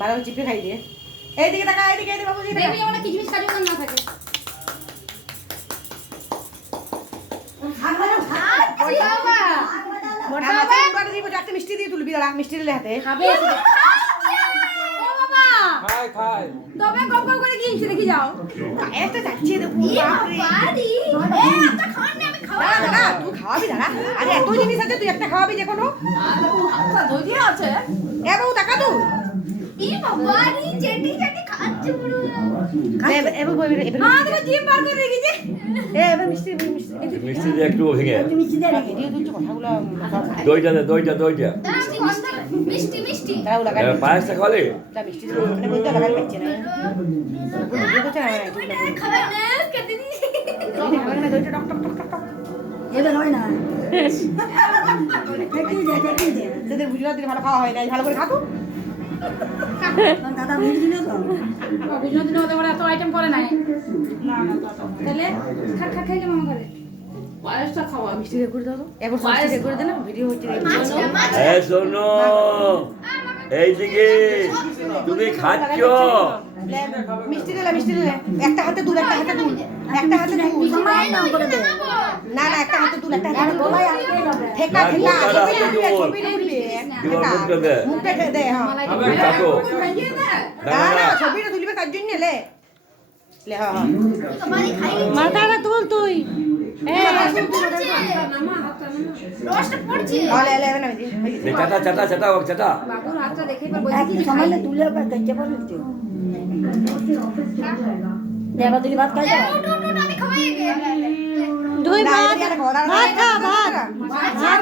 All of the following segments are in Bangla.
ভালো চিপে খাই দিয়ে এইদিকে টাকা এইদিকে বাবু দেখবি আমরা কিচমিচ কাজু বাদাম না থাকে মিষ্টি দিয়ে তুলবি দাঁড়া মিষ্টি দিলে হাতে খাবে ও বাবা খাই খাই তবে কম কম করে কিনছি দেখি যাও একটা যাচ্ছে দেখো বাড়ি একটা খান না আমি খাওয়া দাঁড়া দাঁড়া তুই খাওয়াবি দাঁড়া আরে এত জিনিস আছে তুই একটা খাওয়াবি যে কোনো হাতটা ধরিয়ে আছে এ বাবু টাকা তুই ই বাবা রে চেটি চেটি খাচ্ছে পুরো এবার বলবি এবার তুমি জিভ বার করে রেখেছি এবার মিষ্টি মিষ্টি দিয়ে একটু ভেঙে মিষ্টি দিয়ে রেখে দিয়ে তুই কথাগুলো দইটা দে দইটা মিষ্টি মিষ্টি তাও লাগাই পায়েসটা খাওয়ালে তা মিষ্টি দিয়ে মানে বলতে লাগাই পাচ্ছে না ভিডিও করছে না খাবে না কেটে দিছি মানে দইটা টক টক টক টক এবার হয় না দেখি দে যাদের গুজরাট দিলে ভালো খাওয়া হয় না ভালো করে খাতো দাদা মিল দিল তো বুঝলো দিন ওদের এত আইটেম করে নাই না না তাহলে খা খা খাইলে মামা করে পায়েসটা খাওয়া মিষ্টি দিয়ে করে দাও তো এবার মিষ্টি দিয়ে করে দে না ভিডিও হচ্ছে হ্যাঁ শোনো এইদিকে তুমি খাচ্ছ মিষ্টি দিলে একটা হাতে দুল একটা হাতে দুল একটা হাতে দুল সময় নাম করে দে না না একটা হাতে দুল একটা হাতে দুল গলায় আটকে যাবে ঠেকা ঠেকা ছবি তুলবি মুখটা দে হ্যাঁ তুমি কাটো না না ছবিটা তুলবে তার জন্য লে লে হ্যাঁ মাথাটা তুল তুই রসটা পড়ছে লে লে না চাটা চাটা চাটা চাটা বাবুর হাতটা দেখে এবার এক সময় তুলে ওকে কেটে পারবি তো দেবা তুই ভাত খাই যাবে আমি খাওয়াই গে দুই ভাত ভাত খা ভাত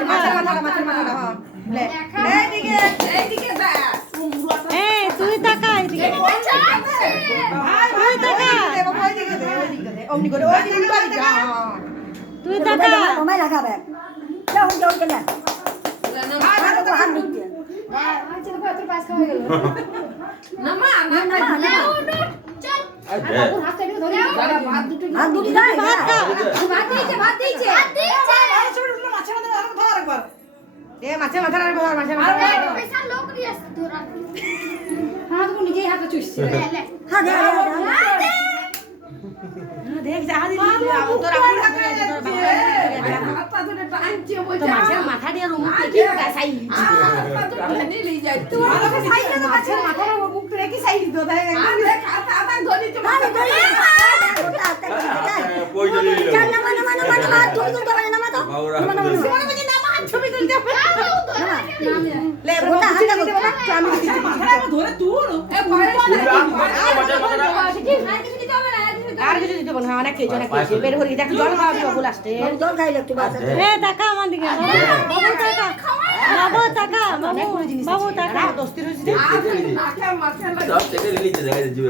মাছের মাথা হ্যাঁ লে এইদিকে যা এই তুই তাকা এদিকে তুই তাকা ওইদিকে দে অমনি করে ওইদিকে বাড়ি যা তুই দাদা সময় লাগাবে যাও যাও কেন হাত দিতে আচ্ছা দেখো তোর পাস খাওয়া গেল না মা না না চল বাবুর হাতটা একটু ধরে দাদা ভাত দুটো হাত দুটি দাও ভাত দিয়েছে ভাত দিয়েছে মাছের মাথা রাখবো মাছের মাথা পয়সা লোক দিয়ে তোরা হাত গুলো নিজেই হাতে চুষছে হ্যাঁ দে দেখ যা দিলি তোর আমুল তো মাছের মাথা দিয়ে রুমু কি সাই মাছের মাথা মুখ রেখে সাই দিত তাই ছবি তুলতে লে ওটা হাতে আমি ধরে তুল আর কিছু দিতে বল না অনেক খেয়েছে অনেক খেয়েছে বের হয়ে দেখ জল খাওয়াবি বাবু লাস্টে জল খাইলে একটু বাস আছে এ টাকা আমার দিকে বাবু টাকা বাবু টাকা দস্তি রয়েছে সব থেকে নিচে দেখা যাচ্ছে